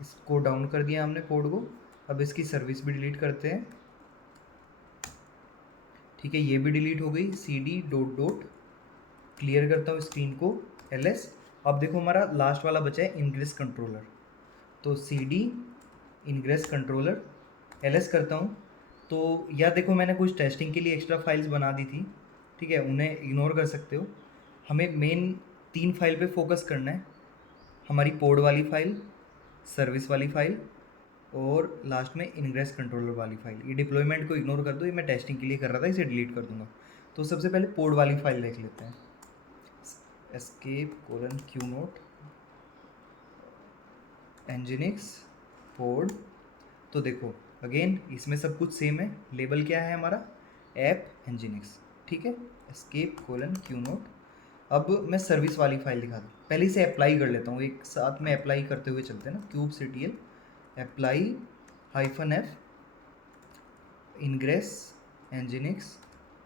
इसको डाउन कर दिया हमने पोड को। अब इसकी सर्विस भी डिलीट करते हैं, ठीक है, ये भी डिलीट हो गई। cd डॉट डॉट क्लियर करता हूँ स्क्रीन को ls। अब देखो हमारा लास्ट वाला बचा है इनग्रेस कंट्रोलर, तो cd इनग्रेस कंट्रोलर ls करता हूँ। तो यार देखो मैंने कुछ टेस्टिंग के लिए एक्स्ट्रा फाइल्स बना दी थी, ठीक है, उन्हें इग्नोर कर सकते हो। हमें मेन 3 फाइल पे फोकस करना है, हमारी पोड वाली फाइल, सर्विस वाली फाइल और लास्ट में इनग्रेस कंट्रोलर वाली फाइल। ये डिप्लॉयमेंट को इग्नोर कर दो, ये मैं टेस्टिंग के लिए कर रहा था, इसे डिलीट कर दूंगा। तो सबसे पहले पोड वाली फाइल देख लेते हैं, escape:qnode nginx पोड। तो देखो अगेन इसमें सब कुछ सेम है, लेबल क्या है हमारा ऐप nginx, ठीक है, escape:qnode। अब मैं सर्विस वाली फाइल दिखा दूँ, पहले इसे अप्लाई कर लेता हूँ, एक साथ में अप्लाई करते हुए चलते हैं ना। kubectl apply -f ingress nginx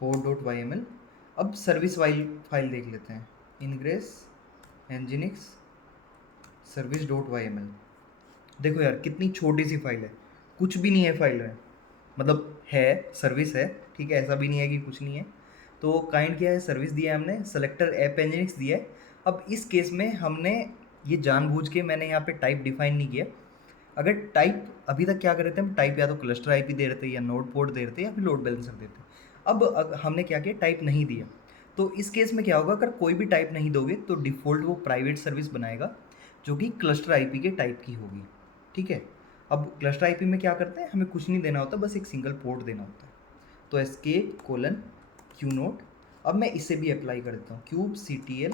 pod.yml। अब सर्विस वाली फाइल देख लेते हैं, ingress nginx service.yml। देखो यार कितनी छोटी सी फाइल है, कुछ भी नहीं है फाइल में, मतलब है सर्विस है, ठीक है, ऐसा भी नहीं है कि कुछ नहीं है। तो काइंड क्या है, सर्विस दिया है हमने, सेलेक्टर ऐप nginx दिया है। अब इस केस में हमने ये जानबूझ के मैंने यहाँ पे टाइप डिफाइन नहीं किया। अगर टाइप अभी तक क्या कर रहे थे हम, टाइप या तो क्लस्टर आईपी दे रहे थे या नोड पोर्ट दे रहे थे या फिर लोड बैलेंसर देते। अब हमने क्या किया, टाइप नहीं दिया। तो इस केस में क्या होगा, अगर कोई भी टाइप नहीं दोगे तो डिफ़ॉल्ट वो प्राइवेट सर्विस बनाएगा जो कि क्लस्टर आईपी के टाइप की होगी, ठीक है। अब क्लस्टर आईपी में क्या करते हैं, हमें कुछ नहीं देना होता, बस एक सिंगल पोर्ट देना होता है। तो escape:qnode। अब मैं इसे भी अप्लाई कर देता हूँ, kubectl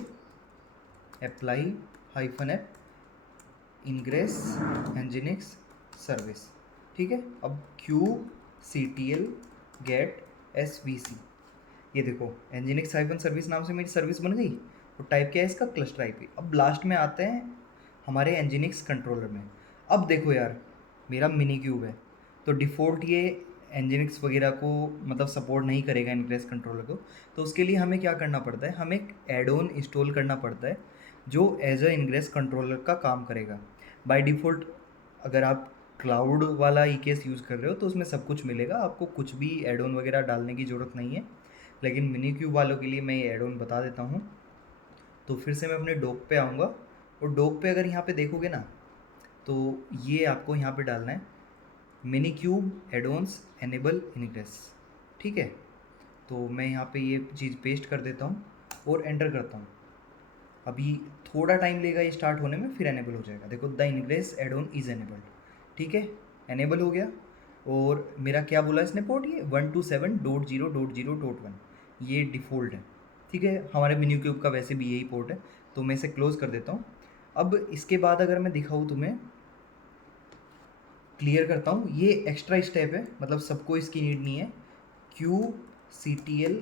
apply -f ingress nginx service, ठीक है। अब kubectl get svc, ये देखो nginx सर्विस नाम से मेरी सर्विस बन गई और टाइप क्या है इसका, क्लस्टर आईपी। अब लास्ट में आते हैं हमारे nginx कंट्रोलर में। अब देखो यार मेरा मिनी क्यूब है, तो डिफ़ॉल्ट ये nginx वगैरह को मतलब सपोर्ट नहीं करेगा इनग्रेस कंट्रोलर को। तो उसके लिए हमें क्या करना पड़ता है, हमें एक एड ऑन इंस्टॉल करना पड़ता है जो एज अ इनग्रेस कंट्रोलर का काम करेगा। बाय डिफ़ॉल्ट अगर आप क्लाउड वाला EKS यूज़ कर रहे हो तो उसमें सब कुछ मिलेगा, आपको कुछ भी एड ऑन वगैरह डालने की ज़रूरत नहीं है। लेकिन मिनी क्यूब वालों के लिए मैं ये एड ऑन बता देता हूँ। तो फिर से मैं अपने डॉक पे आऊँगा, और डॉक पे अगर यहाँ पे देखोगे ना, तो ये आपको यहाँ पे डालना है mini cube add-ons enable ingress. ठीक है, तो मैं यहाँ पे ये चीज़ पेस्ट कर देता हूँ और एंटर करता हूँ। अभी थोड़ा टाइम लेगा ये स्टार्ट होने में, फिर एनेबल हो जाएगा। देखो the ingress add on is enabled. ठीक है, एनेबल हो गया। और मेरा क्या बोला इसने पोर्ट, ये 127.0.0.1 ये डिफ़ॉल्ट है। ठीक है, हमारे मेन्यू क्यूब का वैसे भी यही पोर्ट है, तो मैं इसे क्लोज़ कर देता हूँ। अब इसके बाद अगर मैं दिखाऊँ तुम्हें, क्लियर करता हूँ, ये एक्स्ट्रा स्टेप है, मतलब सबको इसकी नीड नहीं है। QCTL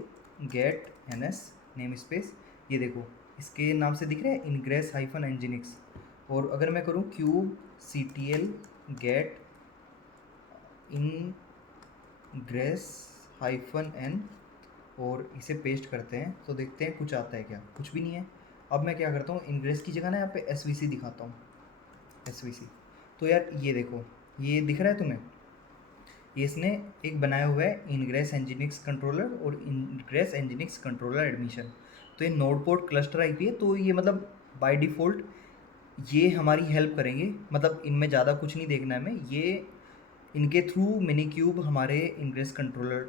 get NS namespace, ये देखो इसके नाम से दिख रहा है इनग्रेस हाइफन एंजिनिक्स। और अगर मैं करूँ QCTL get ingress hyphen N और इसे पेस्ट करते हैं, तो देखते हैं कुछ आता है क्या। कुछ भी नहीं है। अब मैं क्या करता हूँ, इनग्रेस की जगह ना यहाँ पे SVC दिखाता हूँ, SVC। तो यार ये देखो, ये दिख रहा है तुम्हें, ये इसने एक बनाया हुआ है इनग्रेस एंजिनिक्स कंट्रोलर और इनग्रेस एंजिनिक्स कंट्रोलर एडमिशन। तो ये नोड पोर्ट क्लस्टर आईपी है, तो ये मतलब बाय डिफ़ॉल्ट ये हमारी हेल्प करेंगे, मतलब इनमें ज़्यादा कुछ नहीं देखना है हमें। ये इनके थ्रू मिनी क्यूब हमारे इनग्रेस कंट्रोलर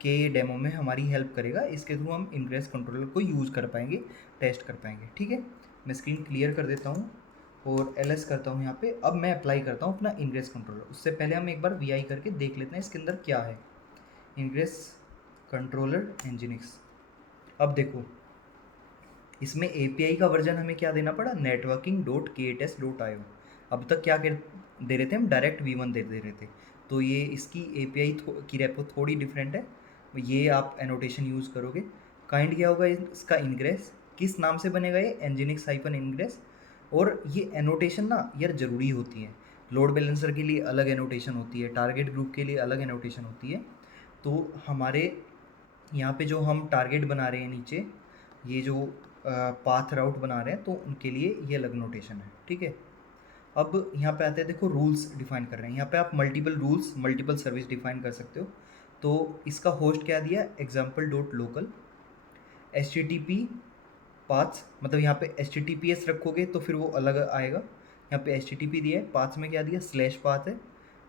के डेमो में हमारी हेल्प करेगा। इसके थ्रू हम इनग्रेस कंट्रोलर को यूज़ कर पाएंगे, टेस्ट कर पाएंगे। ठीक है, मैं स्क्रीन क्लियर कर देता हूँ और LS करता हूँ यहाँ पे। अब मैं अप्लाई करता हूँ अपना इनग्रेस कंट्रोलर। उससे पहले हम एक बार VI करके देख लेते हैं इसके अंदर क्या है। Ingress controller nginx. अब देखो इसमें API का वर्जन हमें क्या देना पड़ा, networking.k8s.io। अब तक क्या दे रहे थे हम, डायरेक्ट V1 दे रहे थे। तो ये इसकी API की रेपो थोड़ी डिफरेंट है, ये आप एनोटेशन यूज़ करोगे। काइंड क्या होगा इसका, इनग्रेस। किस नाम से बनेगा ये, एंजिनिक्स हाइफन इनग्रेस। और ये एनोटेशन ना यार ज़रूरी होती है। लोड बैलेंसर के लिए अलग एनोटेशन होती है, टारगेट ग्रुप के लिए अलग एनोटेशन होती है। तो हमारे यहाँ पे जो हम टारगेट बना रहे हैं नीचे, ये जो पाथ राउट बना रहे हैं, तो उनके लिए ये अलग नोटेशन है। ठीक है, अब यहाँ पे आते हैं, देखो रूल्स डिफाइन कर रहे हैं। यहाँ पे आप multiple rules multiple service define कर सकते हो। तो इसका होस्ट क्या दिया, example.local HTTP पाथ्स, मतलब यहाँ पे HTTPS रखोगे तो फिर वो अलग आएगा। यहाँ पे HTTP दिया है, पाथ्स में क्या दिया, स्लैश पाथ है।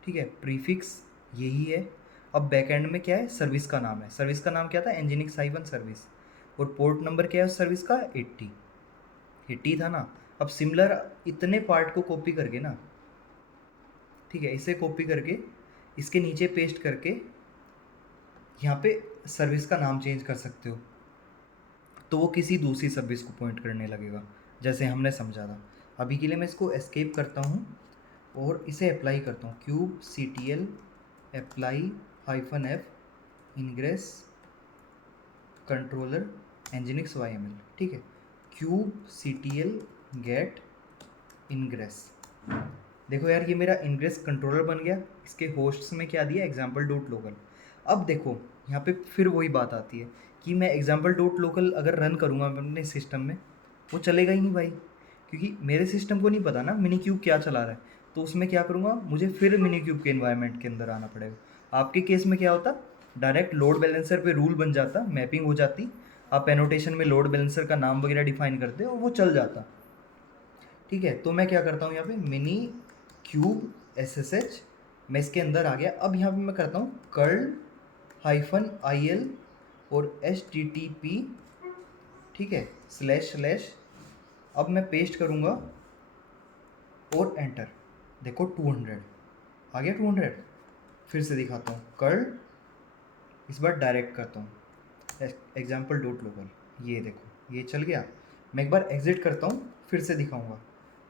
ठीक है, प्रीफिक्स यही है। अब बैकएंड में क्या है, सर्विस का नाम है। सर्विस का नाम क्या था, एंजिनिक्स हाइफन सर्विस। और पोर्ट नंबर क्या है उस सर्विस का, 80 था ना। अब सिमिलर इतने पार्ट को कॉपी करके ना, ठीक है, इसे कॉपी करके इसके नीचे पेस्ट करके यहाँ पे सर्विस का नाम चेंज कर सकते हो, तो वो किसी दूसरी सर्विस को पॉइंट करने लगेगा, जैसे हमने समझा था। अभी के लिए मैं इसको एस्केप करता हूँ और इसे अप्लाई करता हूँ। QCTL apply -F ingress controller nginx YML। ठीक है, QCTL गेट इनग्रेस। देखो यार ये मेरा इनग्रेस कंट्रोलर बन गया। इसके होस्ट्स में क्या दिया, example.local। अब देखो यहाँ पे फिर वही बात आती है कि मैं example.local अगर रन करूँगा अपने सिस्टम में, वो चलेगा ही नहीं भाई, क्योंकि मेरे सिस्टम को नहीं पता ना मिनी क्यूब क्या चला रहा है। तो उसमें क्या करूँगा, मुझे फिर मिनी क्यूब के इन्वायरमेंट के अंदर आना पड़ेगा। आपके केस में क्या होता, डायरेक्ट लोड बैलेंसर पे रूल बन जाता, मैपिंग हो जाती, आप एनोटेशन में लोड बैलेंसर का नाम वगैरह डिफाइन करते और वो चल जाता। ठीक है, तो मैं क्या करता हूँ यहाँ पे मिनी क्यूब SSH, मैं इसके अंदर आ गया। अब यहाँ पे मैं करता हूँ curl -il और HTTP, ठीक है, // अब मैं पेस्ट करूँगा और एंटर। देखो 200 आ गया, 200। फिर से दिखाता हूँ, कर्ल, इस बार डायरेक्ट करता हूँ example.local, ये देखो ये चल गया। मैं एक बार एग्जिट करता हूँ, फिर से दिखाऊंगा।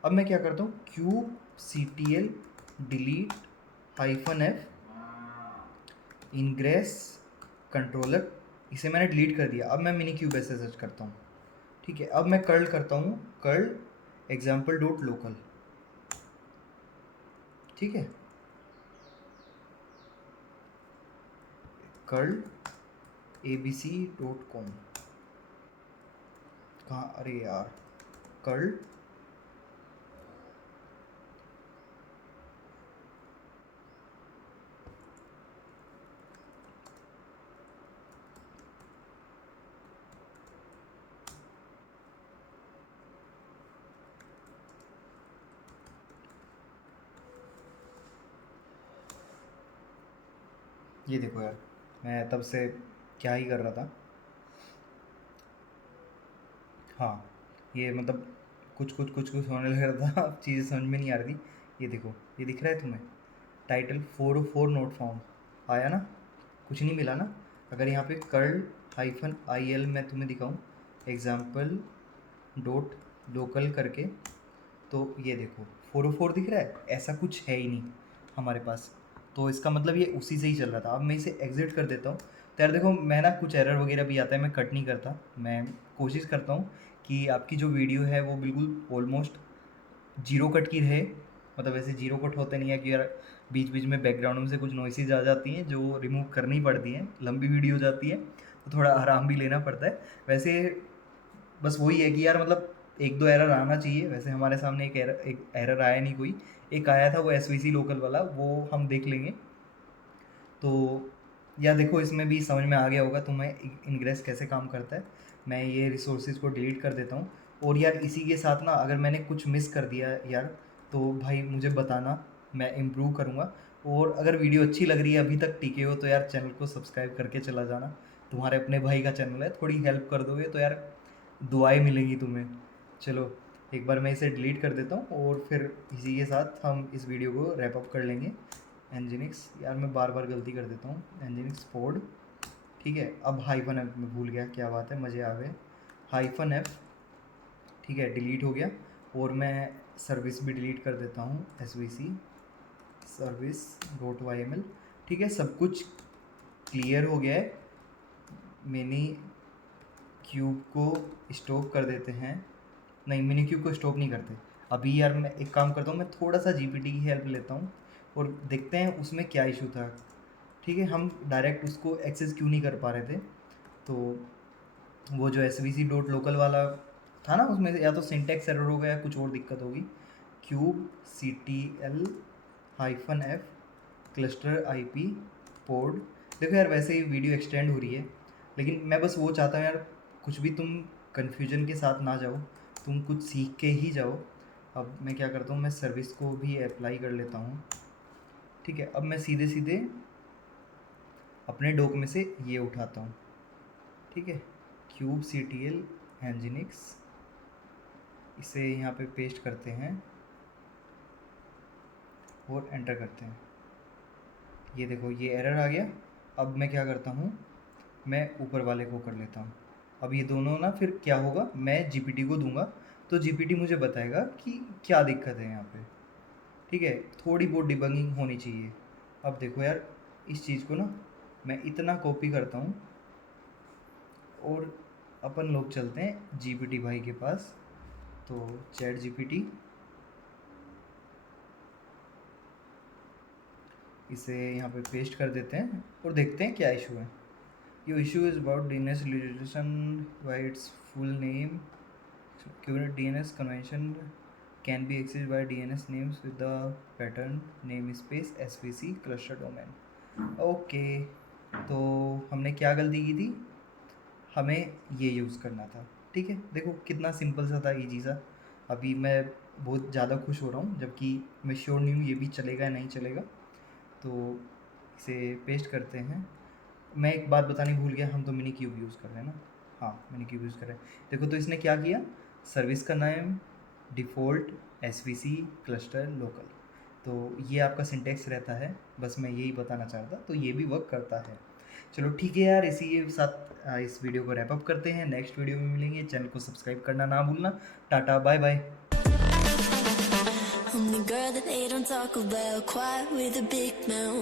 अब मैं क्या करता हूँ, QCTL delete -F ingress controller, इसे मैंने डिलीट कर दिया। अब मैं मिनी क्यूब SSH करता हूँ। ठीक है, अब मैं कर्ल करता हूँ, कर्ल example.local। ठीक है, कर्ल abc.com, कहाँ, अरे यार, कर्ल ये देखो यार, मैं तब से क्या ही कर रहा था। हाँ, ये मतलब कुछ होने लग रहा था। अब चीज़ें समझ में नहीं आ रही थी। ये देखो, ये दिख रहा है तुम्हें, टाइटल 404 नोट फाउंड आया ना, कुछ नहीं मिला ना। अगर यहाँ पे curl-il मैं तुम्हें दिखाऊं, एग्जाम्पल डॉट लोकल करके, तो ये देखो 404 दिख रहा है, ऐसा कुछ है ही नहीं हमारे पास। तो इसका मतलब ये उसी से ही चल रहा था। अब मैं इसे एग्जिट कर देता हूँ। तो यार देखो, मैं ना कुछ एरर वगैरह भी आता है, मैं कट नहीं करता, मैं कोशिश करता हूँ कि आपकी जो वीडियो है वो बिल्कुल ऑलमोस्ट जीरो कट की रहे। मतलब ऐसे जीरो कट होते नहीं है कि यार बीच बीच में बैकग्राउंड में से कुछ नॉइसेज आ जाती हैं जो रिमूव करनी पड़ती हैं, लंबी वीडियो हो जाती है तो थोड़ा आराम भी लेना पड़ता है। वैसे बस वही है कि यार मतलब एक दो एरर आना चाहिए। वैसे हमारे सामने एक एरर आया नहीं कोई, एक आया था वो एसवीसी लोकल वाला, वो हम देख लेंगे। तो या देखो, इसमें भी समझ में आ गया होगा तुम्हें इनग्रेस कैसे काम करता है। मैं ये रिसोर्सेज को डिलीट कर देता हूँ। और यार इसी के साथ ना, अगर मैंने कुछ मिस कर दिया यार, तो भाई मुझे बताना, मैं इम्प्रूव करूँगा। और अगर वीडियो अच्छी लग रही है, अभी तक टिके हो, तो यार चैनल को सब्सक्राइब करके चला जाना। तुम्हारे अपने भाई का चैनल है, थोड़ी हेल्प कर दोगे तो यार दुआएं मिलेंगी तुम्हें। चलो, एक बार मैं इसे डिलीट कर देता हूँ और फिर इसी के साथ हम इस वीडियो को रैप अप कर लेंगे। एनजिनिक्स, यार मैं बार बार गलती कर देता हूँ, एनजिनिक्स पोड, ठीक है। अब हाइफन एफ में भूल गया, क्या बात है, मज़े आ गए। हाइफन एफ, ठीक है, डिलीट हो गया। और मैं सर्विस भी डिलीट कर देता हूँ, S V C service dot Y M L, ठीक है। सब कुछ क्लियर हो गया है। मिनी क्यूब को स्टॉप कर देते हैं, नहीं मिनी क्यूब को स्टॉप नहीं करते अभी। यार मैं एक काम करता हूँ, मैं थोड़ा सा जीपीटी की हेल्प लेता हूँ और देखते हैं उसमें क्या इशू था, ठीक है। हम डायरेक्ट उसको एक्सेस क्यों नहीं कर पा रहे थे। तो वो जो S V C dot local वाला था ना, उसमें या तो सिंटेक्स एरर होगा या कुछ और दिक्कत होगी। Kube C T L hyphen F cluster I P port. देखो यार, वैसे ही वीडियो एक्सटेंड हो रही है, लेकिन मैं बस वो चाहता हूँ यार, कुछ भी तुम कन्फ्यूजन के साथ ना जाओ, तुम कुछ सीख के ही जाओ। अब मैं क्या करता हूँ, मैं सर्विस को भी अप्लाई कर लेता हूँ, ठीक है। अब मैं सीधे सीधे अपने डॉक में से ये उठाता हूँ, ठीक है। क्यूब सी टी एल एनजिनिक्स, इसे यहाँ पे पेस्ट करते हैं और एंटर करते हैं। ये देखो, ये एरर आ गया। अब मैं क्या करता हूँ, मैं ऊपर वाले को कर लेता हूँ। अब ये दोनों ना, फिर क्या होगा, मैं जीपीटी को दूंगा तो जीपीटी मुझे बताएगा कि क्या दिक्कत है यहाँ पे, ठीक है। थोड़ी बहुत डिबगिंग होनी चाहिए। अब देखो यार, इस चीज़ को ना मैं इतना कॉपी करता हूँ और अपन लोग चलते हैं जीपीटी भाई के पास। तो चैट जीपीटी, इसे यहाँ पे पेस्ट कर देते हैं और देखते हैं क्या इशू है। Your issue is about DNS registration by its full name. Current DNS convention can be accessed by DNS names with the pattern namespace SVC cluster domain. Okay, तो हमने क्या गलती की थी, हमें ये यूज़ करना था, ठीक है। देखो कितना सिंपल सा था, ईजी सा। अभी मैं बहुत ज़्यादा खुश हो रहा हूँ, जबकि मैं श्योर नहीं हूँ ये भी चलेगा या नहीं चलेगा। तो इसे पेस्ट करते हैं। मैं एक बात बतानी भूल गया, हम तो मिनी क्यूब यूज़ कर रहे हैं ना। हाँ, मिनी क्यूब यूज़ कर रहे हैं। देखो तो इसने क्या किया, सर्विस का नाम डिफ़ॉल्ट एसवीसी क्लस्टर लोकल। तो ये आपका सिंटेक्स रहता है, बस मैं यही बताना चाहता, तो ये भी वर्क करता है। चलो ठीक है यार, इसी के साथ इस वीडियो को रैप अप करते हैं। नेक्स्ट वीडियो में मिलेंगे, चैनल को सब्सक्राइब करना ना भूलना। Tata, bye bye. I'm the girl that they don't talk about, quiet with a big mouth.